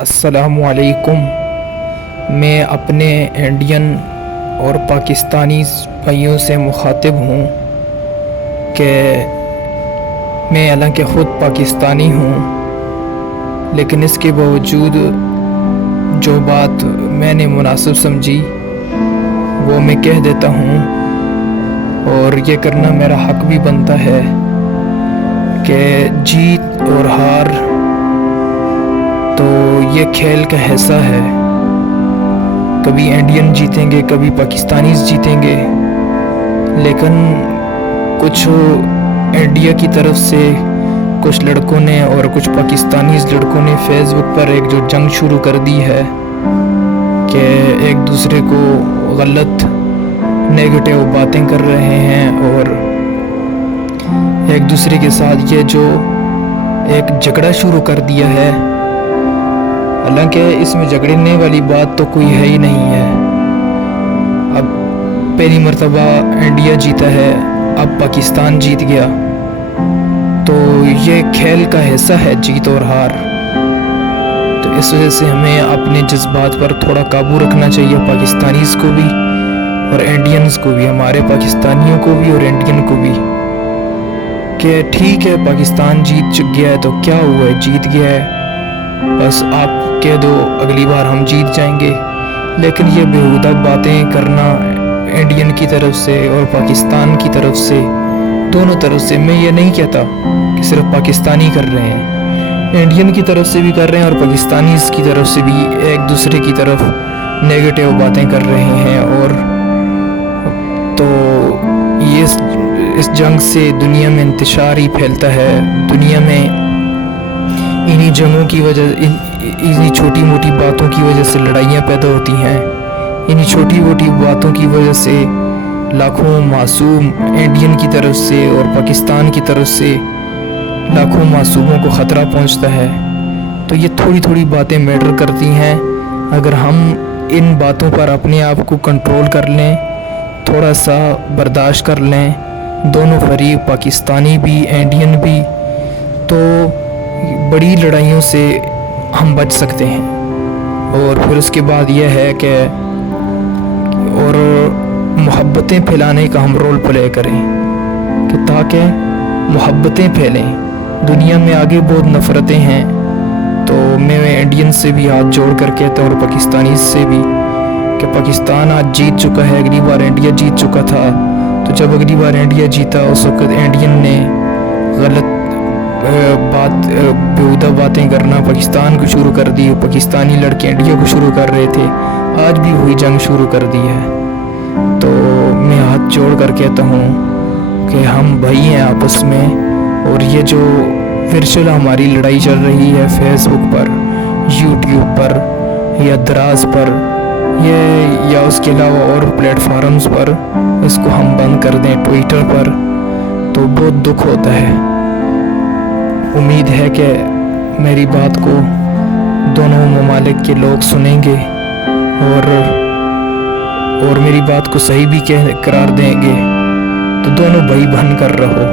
السلام علیکم۔ میں اپنے انڈین اور پاکستانی بھائیوں سے مخاطب ہوں کہ میں حالانکہ خود پاکستانی ہوں، لیکن اس کے باوجود جو بات میں نے مناسب سمجھی وہ میں کہہ دیتا ہوں، اور یہ کرنا میرا حق بھی بنتا ہے کہ جیت اور ہار تو یہ کھیل کا حصہ ہے۔ کبھی انڈین جیتیں گے، کبھی پاکستانیز جیتیں گے، لیکن کچھ انڈیا کی طرف سے کچھ لڑکوں نے اور کچھ پاکستانیز لڑکوں نے فیس بک پر ایک جو جنگ شروع کر دی ہے کہ ایک دوسرے کو غلط نیگیٹو باتیں کر رہے ہیں، اور ایک دوسرے کے ساتھ یہ جو ایک جھگڑا شروع کر دیا ہے، حالانکہ اس میں جھگڑنے والی بات تو کوئی ہے ہی نہیں ہے۔ اب پہلی مرتبہ انڈیا جیتا ہے، اب پاکستان جیت گیا، تو یہ کھیل کا حصہ ہے جیت اور ہار۔ تو اس وجہ سے ہمیں اپنے جذبات پر تھوڑا قابو رکھنا چاہیے، پاکستانیز کو بھی اور انڈینز کو بھی، ہمارے پاکستانیوں کو بھی اور انڈین کو بھی، کہ ٹھیک ہے پاکستان جیت گیا ہے تو کیا ہوا ہے، جیت گیا ہے، بس آپ کہہ دو اگلی بار ہم جیت جائیں گے۔ لیکن یہ بیہودہ باتیں کرنا انڈین کی طرف سے اور پاکستان کی طرف سے، دونوں طرف سے، میں یہ نہیں کہتا کہ صرف پاکستانی کر رہے ہیں، انڈین کی طرف سے بھی کر رہے ہیں اور پاکستانیز کی طرف سے بھی ایک دوسرے کی طرف نیگیٹو باتیں کر رہے ہیں، اور تو یہ اس جنگ سے دنیا میں انتشار ہی پھیلتا ہے۔ دنیا میں انہی جنگوں کی وجہ، انہی چھوٹی موٹی باتوں کی وجہ سے لڑائیاں پیدا ہوتی ہیں، انہی چھوٹی موٹی باتوں کی وجہ سے لاکھوں معصوم انڈین کی طرف سے اور پاکستان کی طرف سے لاکھوں معصوموں کو خطرہ پہنچتا ہے۔ تو یہ تھوڑی تھوڑی باتیں میٹر کرتی ہیں۔ اگر ہم ان باتوں پر اپنے آپ کو کنٹرول کر لیں، تھوڑا سا برداشت کر لیں، دونوں فریق پاکستانی بھی انڈین بھی، تو بڑی لڑائیوں سے ہم بچ سکتے ہیں۔ اور پھر اس کے بعد یہ ہے کہ اور محبتیں پھیلانے کا ہم رول پلے کریں، کہ تاکہ محبتیں پھیلیں۔ دنیا میں آگے بہت نفرتیں ہیں، تو میں انڈین سے بھی ہاتھ جوڑ کر کہتا ہوں اور پاکستانی سے بھی کہ پاکستان آج جیت چکا ہے، اگلی بار انڈیا جیت چکا تھا، تو جب اگلی بار انڈیا جیتا اس وقت انڈین نے غلط بیہودہ باتیں کرنا پاکستان کو شروع کر دی، پاکستانی لڑکے انڈیا کو شروع کر رہے تھے، آج بھی وہی جنگ شروع کر دی ہے۔ تو میں ہاتھ جوڑ کر کہتا ہوں کہ ہم بھائی ہیں آپس میں، اور یہ جو ورچوئل ہماری لڑائی چل رہی ہے فیس بک پر، یوٹیوب پر یا دراز پر، یہ یا اس کے علاوہ اور پلیٹ فارمز پر، اس کو ہم بند کر دیں، ٹویٹر پر، تو بہت دکھ ہوتا ہے۔ امید ہے کہ میری بات کو دونوں ممالک کے لوگ سنیں گے اور میری بات کو صحیح بھی قرار دیں گے، تو دونوں بھائی بن کر رہو۔